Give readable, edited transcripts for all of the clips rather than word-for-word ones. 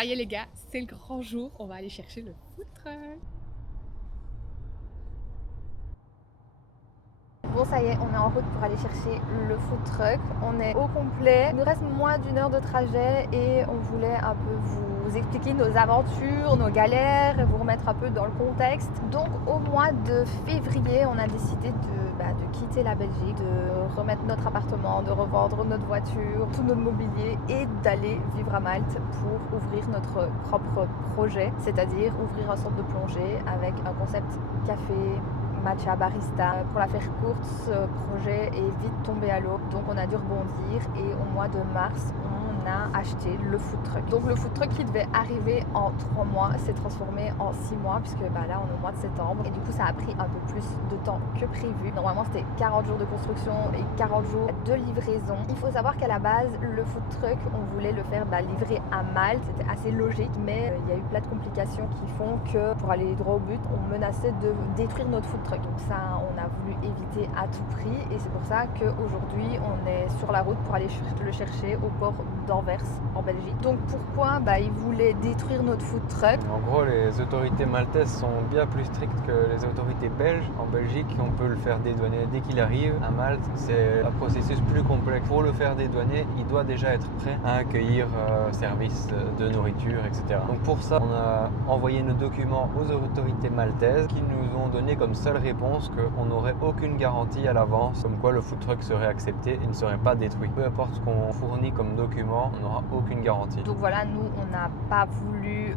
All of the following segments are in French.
Ça y est les gars, c'est le grand jour, on va aller chercher le food truck. Bon, ça y est, on est en route pour aller chercher le food truck. On est au complet. Il nous reste moins d'une heure de trajet et on voulait un peu vous expliquer nos aventures, nos galères et vous remettre un peu dans le contexte. Donc, au mois de février, on a décidé de quitter la Belgique, de remettre notre appartement, de revendre notre voiture, tout notre mobilier et d'aller vivre à Malte pour ouvrir notre propre projet, c'est-à-dire ouvrir un centre de plongée avec un concept café, matcha barista. Pour la faire courte, ce projet est vite tombé à l'eau, donc on a dû rebondir et au mois de mars, on a acheté le food truck. Donc le food truck qui devait arriver en 3 mois s'est transformé en 6 mois puisque là on est au mois de septembre et du coup ça a pris un peu plus de temps que prévu. Normalement c'était 40 jours de construction et 40 jours de livraison. Il faut savoir qu'à la base le food truck on voulait le faire livrer à Malte, c'était assez logique, mais il y a eu plein de complications qui font que pour aller droit au but on menaçait de détruire notre food truck. Donc ça on a voulu éviter à tout prix et c'est pour ça qu'aujourd'hui on est sur la route pour aller le chercher au port d'Anvers en Belgique. Donc pourquoi ils voulaient détruire notre food truck? En gros, les autorités maltaises sont bien plus strictes que les autorités belges. En Belgique, on peut le faire dédouaner dès qu'il arrive. À Malte, c'est un processus plus complexe. Pour le faire dédouaner, il doit déjà être prêt à accueillir service de nourriture, etc. Donc pour ça, on a envoyé nos documents aux autorités maltaises qui nous ont donné comme seule réponse qu'on n'aurait aucune garantie à l'avance, comme quoi le food truck serait accepté et ne serait pas détruit. Peu importe ce qu'on fournit comme document, on n'aura aucune garantie. Donc voilà, nous on n'a pas voulu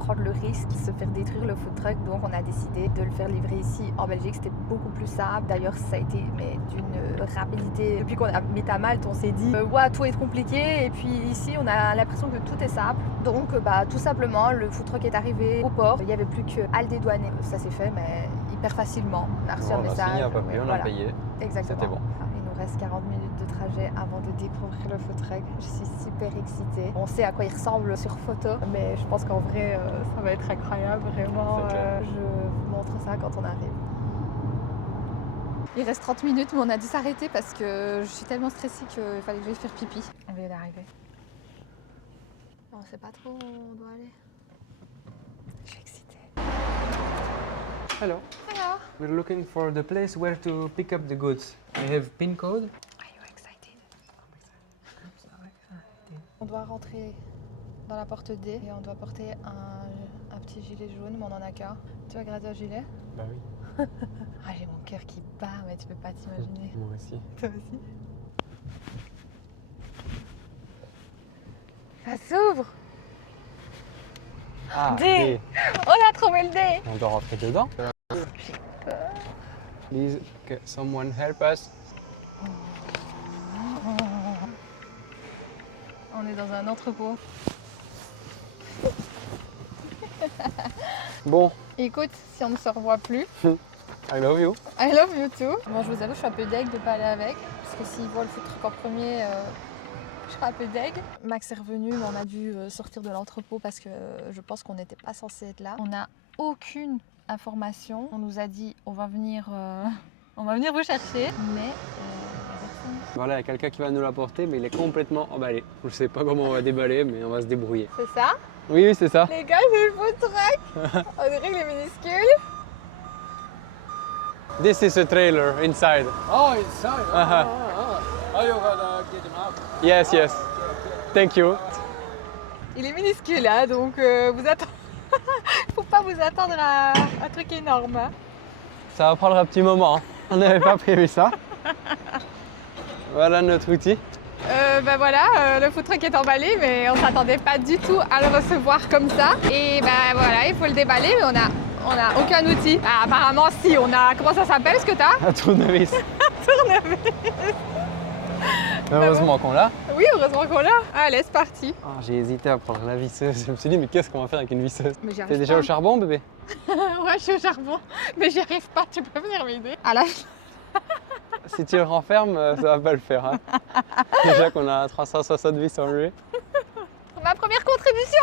prendre le risque de se faire détruire le food truck, donc on a décidé de le faire livrer ici en Belgique. C'était beaucoup plus simple. D'ailleurs ça a été d'une rapidité. Depuis qu'on habite à Malte, on s'est dit tout est compliqué et puis ici on a l'impression que tout est simple. Donc tout simplement le food truck est arrivé au port. Il n'y avait plus qu'à le dédouaner. Ça s'est fait mais hyper facilement. On a reçu un message. On a signé un papier, on a payé. Exactement. C'était bon. Il nous reste 40 minutes de trajet avant de découvrir le food truck. Je suis super excitée. On sait à quoi il ressemble sur photo, mais je pense qu'en vrai, ça va être incroyable. Vraiment, je vous montre ça quand on arrive. Il reste 30 minutes, mais on a dû s'arrêter parce que je suis tellement stressée qu'il fallait que j'aille faire pipi. On vient d'arriver. On sait pas trop où on doit aller. Je suis excitée. Hello. Hello. We're looking for the place where to pick up the goods. I have PIN code. Are you excited? On doit rentrer dans la porte D et on doit porter un petit gilet jaune, mais on en a qu'un. Tu vas gratter un gilet? Bah oui. Ah, j'ai mon cœur qui bat, mais tu peux pas t'imaginer. Moi aussi. Toi aussi? Ça s'ouvre! Ah, D. On a trouvé le D! On doit rentrer dedans. J'ai peur. Please, someone help us. On est dans un entrepôt. Bon, Écoute, si on ne se revoit plus, I love you. I love you too. Bon, je vous avoue, je suis un peu deg de ne pas aller avec, parce que s'il voit le food truck en premier, je serai un peu deg. Max est revenu, mais on a dû sortir de l'entrepôt parce que je pense qu'on n'était pas censé être là. On n'a aucune information. On nous a dit on va venir vous chercher, mais personne. Voilà, il y a quelqu'un qui va nous l'apporter, mais il est complètement emballé. Je sais pas comment on va déballer, mais on va se débrouiller. C'est ça? Oui, c'est ça. Les gars, j'ai le food truck. On dirait qu'il est minuscule. This is a trailer inside. Oh, inside. Uh-huh. Oh, you gotta get him out. Yes, yes. Thank you. Il est minuscule, hein, donc vous attendez. Faut pas vous attendre à un truc énorme. Hein. Ça va prendre un petit moment. Hein. On n'avait pas prévu ça. Voilà notre outil. Voilà, le food truck est emballé, mais on s'attendait pas du tout à le recevoir comme ça. Et voilà, il faut le déballer, mais on a aucun outil. Ah, apparemment, si, on a. Comment ça s'appelle ce que t'as? Un tournevis. Tournevis. Heureusement qu'on l'a. Oui, heureusement qu'on l'a. Allez, c'est parti. Oh, j'ai hésité à prendre la visseuse. Je me suis dit, mais qu'est-ce qu'on va faire avec une visseuse? Mais j'y arrive T'es déjà pas. au charbon, bébé? Ouais, je suis au charbon, mais j'y arrive pas. Tu peux venir m'aider? Ah là. Si tu le renfermes, ça va pas le faire. Hein. Déjà qu'on a 360 vis en lui. Ma première contribution.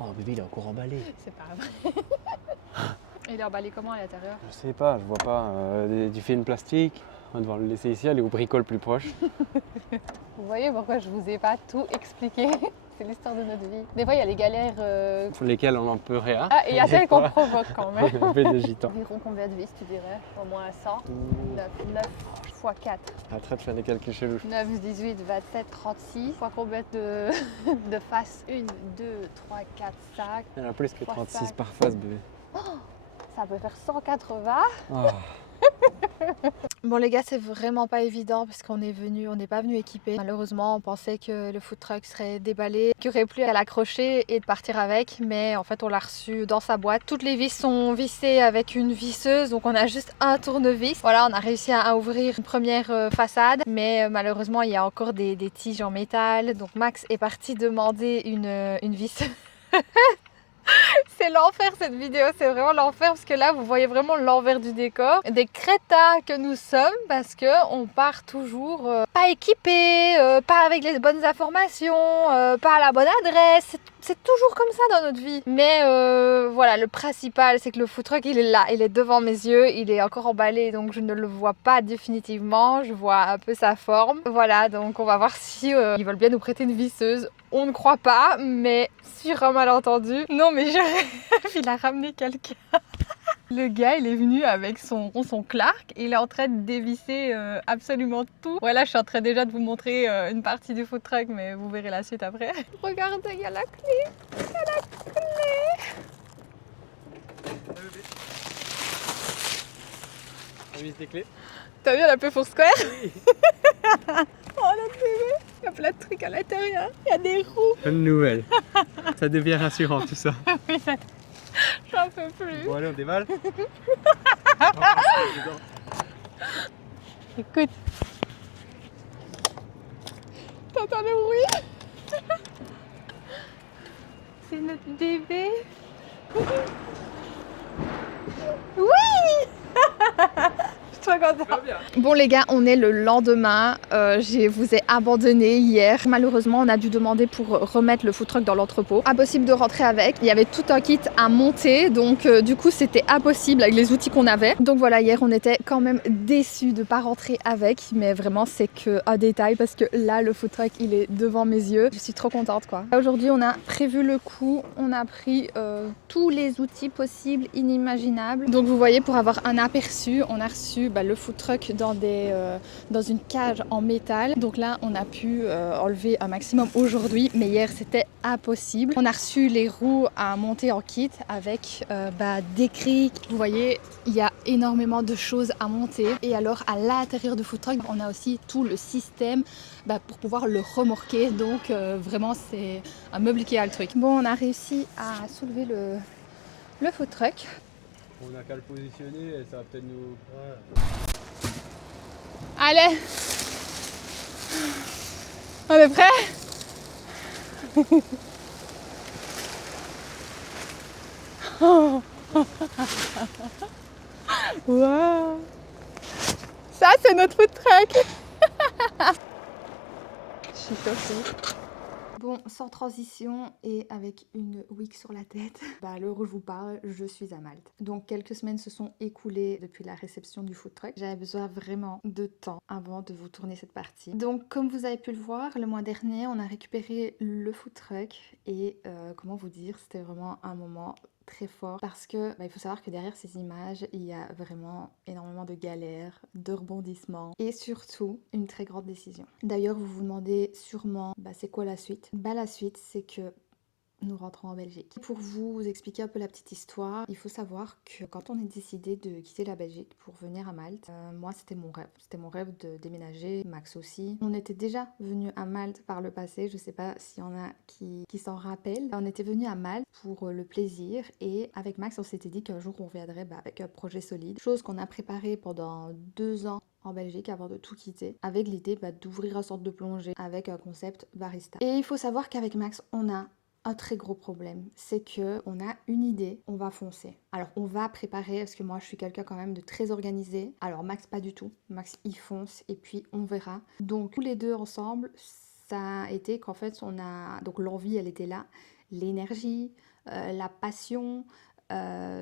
Oh, bébé, il est encore emballé. C'est pas vrai. Il est emballé comment à l'intérieur? Je sais pas, je vois pas. Du film plastique. On va devoir le laisser ici, aller au bricole plus proche. Vous voyez pourquoi je vous ai pas tout expliqué. C'est l'histoire de notre vie. Des fois, il y a les galères. Pour lesquelles on en peut rien. Ah, et il y a celles qu'on provoque quand même. On fait des gitans. Environ combien de vis, tu dirais? Au moins 100. 9 x 4. Arrête de faire des calculs chelous. 9, 18, 27, 36. Fois combien de faces? 1, 2, 3, 4, 5. Il y en a plus que 36 5. par face, bébé. Ça peut faire 180. Oh. Bon les gars, c'est vraiment pas évident parce qu'on n'est pas venu équipé. Malheureusement, on pensait que le food truck serait déballé, qu'il n'y aurait plus à l'accrocher et de partir avec, mais en fait on l'a reçu dans sa boîte. Toutes les vis sont vissées avec une visseuse, donc on a juste un tournevis. Voilà, on a réussi à ouvrir une première façade, mais malheureusement il y a encore des tiges en métal. Donc Max est parti demander une visseuse. C'est l'enfer cette vidéo, c'est vraiment l'enfer parce que là vous voyez vraiment l'envers du décor. Des crétins que nous sommes parce que on part toujours pas équipé, pas avec les bonnes informations, pas à la bonne adresse. C'est toujours comme ça dans notre vie. Mais voilà, le principal c'est que le food truck il est là, il est devant mes yeux, il est encore emballé donc je ne le vois pas définitivement, je vois un peu sa forme. Voilà, donc on va voir si ils veulent bien nous prêter une visseuse. On ne croit pas, mais sur un malentendu. Non mais je rêve, il a ramené quelqu'un. Le gars, il est venu avec son Clark et il est en train de dévisser absolument tout. Voilà, je suis en train déjà de vous montrer une partie du food truck, mais vous verrez la suite après. Regardez, il y a la clé. Il y a la clé. On vise les clés. T'as vu, elle a un peu Foursquare. Oh notre bébé. Il y a plein de trucs à l'intérieur. Il y a des roues. Bonne nouvelle. Ça devient rassurant tout ça. J'en peux plus. Bon allez, on déballe. Écoute. T'entends le bruit? C'est notre bébé. Oui. Je suis trop contente. Bon les gars, on est le lendemain. Je vous ai abandonné hier. Malheureusement, on a dû demander pour remettre le food truck dans l'entrepôt. Impossible de rentrer avec. Il y avait tout un kit à monter, donc du coup c'était impossible avec les outils qu'on avait. Donc voilà, hier on était quand même déçus de ne pas rentrer avec, mais vraiment c'est qu'un détail parce que là le food truck il est devant mes yeux. Je suis trop contente quoi. Aujourd'hui on a prévu le coup, on a pris tous les outils possibles, inimaginables. Donc vous voyez, pour avoir un aperçu, on a reçu le food truck dans une cage en métal. Donc là on a pu enlever un maximum aujourd'hui, mais hier c'était impossible. On a reçu les roues à monter en kit avec des crics. Vous voyez, il y a énormément de choses à monter. Et alors à l'intérieur du food truck on a aussi tout le système pour pouvoir le remorquer. Donc vraiment c'est un meuble qui a le truc. Bon, on a réussi à soulever le food truck. On n'a qu'à le positionner et ça va peut-être nous... Allez, on est prêt? Wow. Ça c'est notre food truck. Je suis choquée. Bon, sans transition et avec une wig sur la tête, à l'heure où je vous parle, je suis à Malte. Donc quelques semaines se sont écoulées depuis la réception du food truck. J'avais besoin vraiment de temps avant de vous tourner cette partie. Donc comme vous avez pu le voir, le mois dernier, on a récupéré le food truck et comment vous dire, c'était vraiment un moment très fort parce que il faut savoir que derrière ces images il y a vraiment énormément de galères, de rebondissements et surtout une très grande décision. D'ailleurs vous vous demandez sûrement c'est quoi la suite? La suite c'est que nous rentrons en Belgique. Pour vous expliquer un peu la petite histoire, il faut savoir que quand on est décidé de quitter la Belgique pour venir à Malte, moi c'était mon rêve. C'était mon rêve de déménager, Max aussi. On était déjà venu à Malte par le passé, je sais pas s'il y en a qui s'en rappellent. On était venu à Malte pour le plaisir et avec Max on s'était dit qu'un jour on reviendrait avec un projet solide. Chose qu'on a préparé pendant 2 ans en Belgique avant de tout quitter, avec l'idée d'ouvrir un centre de plongée avec un concept barista. Et il faut savoir qu'avec Max on a un très gros problème, c'est que on a une idée, on va foncer. Alors on va préparer, parce que moi je suis quelqu'un quand même de très organisé. Alors Max pas du tout, Max il fonce et puis on verra. Donc tous les deux ensemble, ça a été qu'en fait on a, donc l'envie elle était là, l'énergie, la passion,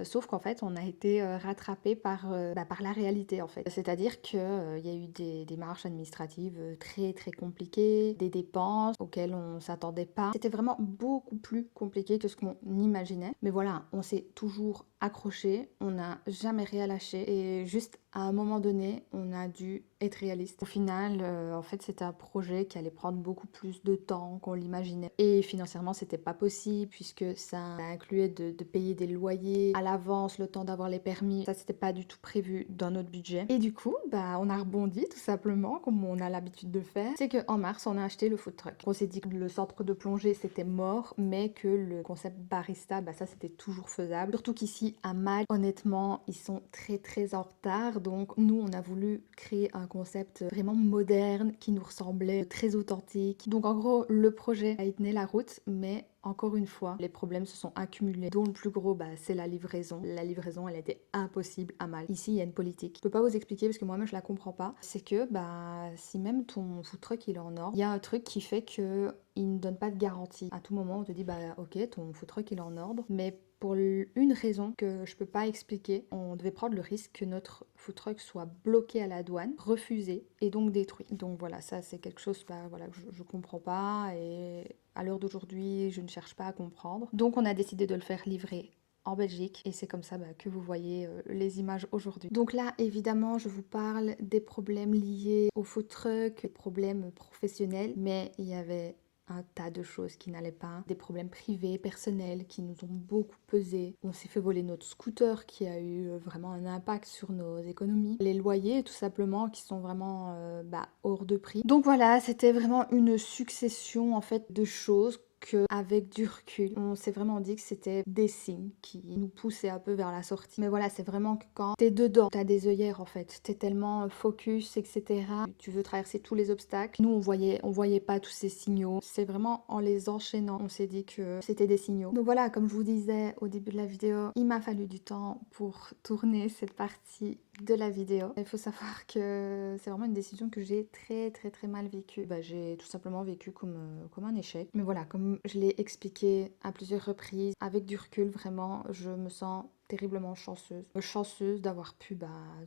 sauf qu'en fait, on a été rattrapé par la réalité, en fait. C'est-à-dire qu'il y a eu des démarches administratives très très compliquées, des dépenses auxquelles on ne s'attendait pas. C'était vraiment beaucoup plus compliqué que ce qu'on imaginait. Mais voilà, on s'est toujours accroché, on n'a jamais rien lâché et juste à un moment donné, on a dû être réaliste. Au final, en fait, c'était un projet qui allait prendre beaucoup plus de temps qu'on l'imaginait. Et financièrement, c'était pas possible puisque ça incluait de payer des loyers à l'avance, le temps d'avoir les permis. Ça, c'était pas du tout prévu dans notre budget. Et du coup, on a rebondi tout simplement, comme on a l'habitude de faire. C'est qu'en mars, on a acheté le food truck. On s'est dit que le centre de plongée, c'était mort, mais que le concept barista, ça, c'était toujours faisable. Surtout qu'ici, à Malte, honnêtement, ils sont très très en retard. Donc, nous, on a voulu créer un concept vraiment moderne qui nous ressemblait, très authentique. Donc, en gros, le projet a tenu la route, mais encore une fois, les problèmes se sont accumulés, dont le plus gros, c'est la livraison. La livraison, elle était impossible à Malte. Ici, il y a une politique. Je peux pas vous expliquer parce que moi-même, je la comprends pas. C'est que, si même ton food truck, il est en ordre, il y a un truc qui fait que il ne donne pas de garantie. À tout moment, on te dit, ok, ton food truck, il est en ordre, mais pour une raison que je peux pas expliquer, on devait prendre le risque que notre food truck soit bloqué à la douane, refusé et donc détruit. Donc voilà, ça c'est quelque chose que je comprends pas et à l'heure d'aujourd'hui, je ne cherche pas à comprendre. Donc on a décidé de le faire livrer en Belgique et c'est comme ça que vous voyez les images aujourd'hui. Donc là, évidemment, je vous parle des problèmes liés au food truck, des problèmes professionnels, mais il y avait un tas de choses qui n'allaient pas, des problèmes privés, personnels qui nous ont beaucoup pesé. On s'est fait voler notre scooter qui a eu vraiment un impact sur nos économies. Les loyers tout simplement qui sont vraiment hors de prix. Donc voilà, c'était vraiment une succession en fait de choses qu'avec du recul, on s'est vraiment dit que c'était des signes qui nous poussaient un peu vers la sortie. Mais voilà, c'est vraiment que quand t'es dedans, t'as des œillères en fait, t'es tellement focus, etc. Tu veux traverser tous les obstacles. Nous, on voyait pas tous ces signaux. C'est vraiment en les enchaînant, on s'est dit que c'était des signaux. Donc voilà, comme je vous disais au début de la vidéo, il m'a fallu du temps pour tourner cette partie de la vidéo. Il faut savoir que c'est vraiment une décision que j'ai très très très mal vécue. J'ai tout simplement vécu comme un échec. Mais voilà, comme je l'ai expliqué à plusieurs reprises, avec du recul vraiment, je me sens terriblement chanceuse. Chanceuse d'avoir pu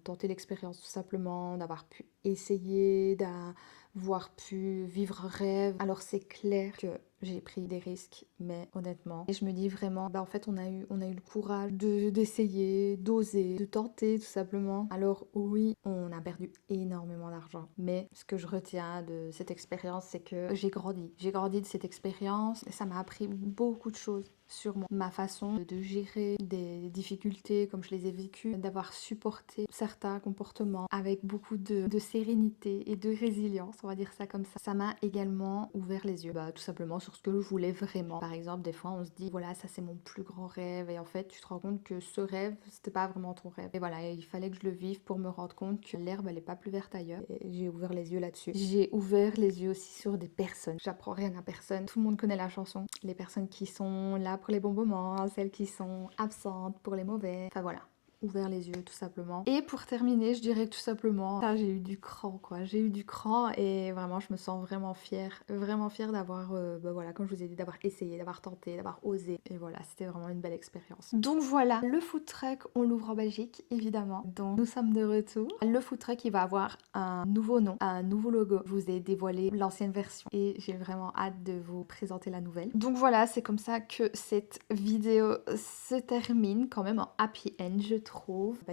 tenter l'expérience tout simplement, d'avoir pu essayer, d'avoir pu vivre un rêve. Alors c'est clair que j'ai pris des risques, mais honnêtement, et je me dis vraiment, en fait on a eu le courage d'essayer, d'oser, de tenter tout simplement. Alors oui, on a perdu énormément d'argent, mais ce que je retiens de cette expérience, c'est que j'ai grandi. J'ai grandi de cette expérience, et ça m'a appris beaucoup de choses sur moi, ma façon de gérer des difficultés comme je les ai vécues, d'avoir supporté certains comportements avec beaucoup de sérénité et de résilience, on va dire ça comme ça. Ça m'a également ouvert les yeux, tout simplement sur ce que je voulais vraiment. Par exemple, des fois on se dit voilà, ça c'est mon plus grand rêve, et en fait tu te rends compte que ce rêve c'était pas vraiment ton rêve. Et voilà, il fallait que je le vive pour me rendre compte que l'herbe elle est pas plus verte ailleurs. Et j'ai ouvert les yeux là-dessus. J'ai ouvert les yeux aussi sur des personnes. J'apprends rien à personne. Tout le monde connaît la chanson. Les personnes qui sont là pour les bons moments, celles qui sont absentes pour les mauvais. Enfin voilà, ouvert les yeux tout simplement. Et pour terminer, je dirais tout simplement, j'ai eu du cran quoi, j'ai eu du cran et vraiment je me sens vraiment fière d'avoir, voilà, comme je vous ai dit, d'avoir essayé, d'avoir tenté, d'avoir osé, et voilà, c'était vraiment une belle expérience. Donc voilà, le food truck, on l'ouvre en Belgique évidemment, donc nous sommes de retour. Le food truck, il va avoir un nouveau nom, un nouveau logo. Je vous ai dévoilé l'ancienne version et j'ai vraiment hâte de vous présenter la nouvelle. Donc voilà, c'est comme ça que cette vidéo se termine, quand même en happy end je trouve.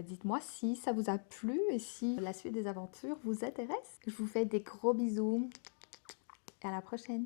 Dites-moi si ça vous a plu et si la suite des aventures vous intéresse. Je vous fais des gros bisous et à la prochaine.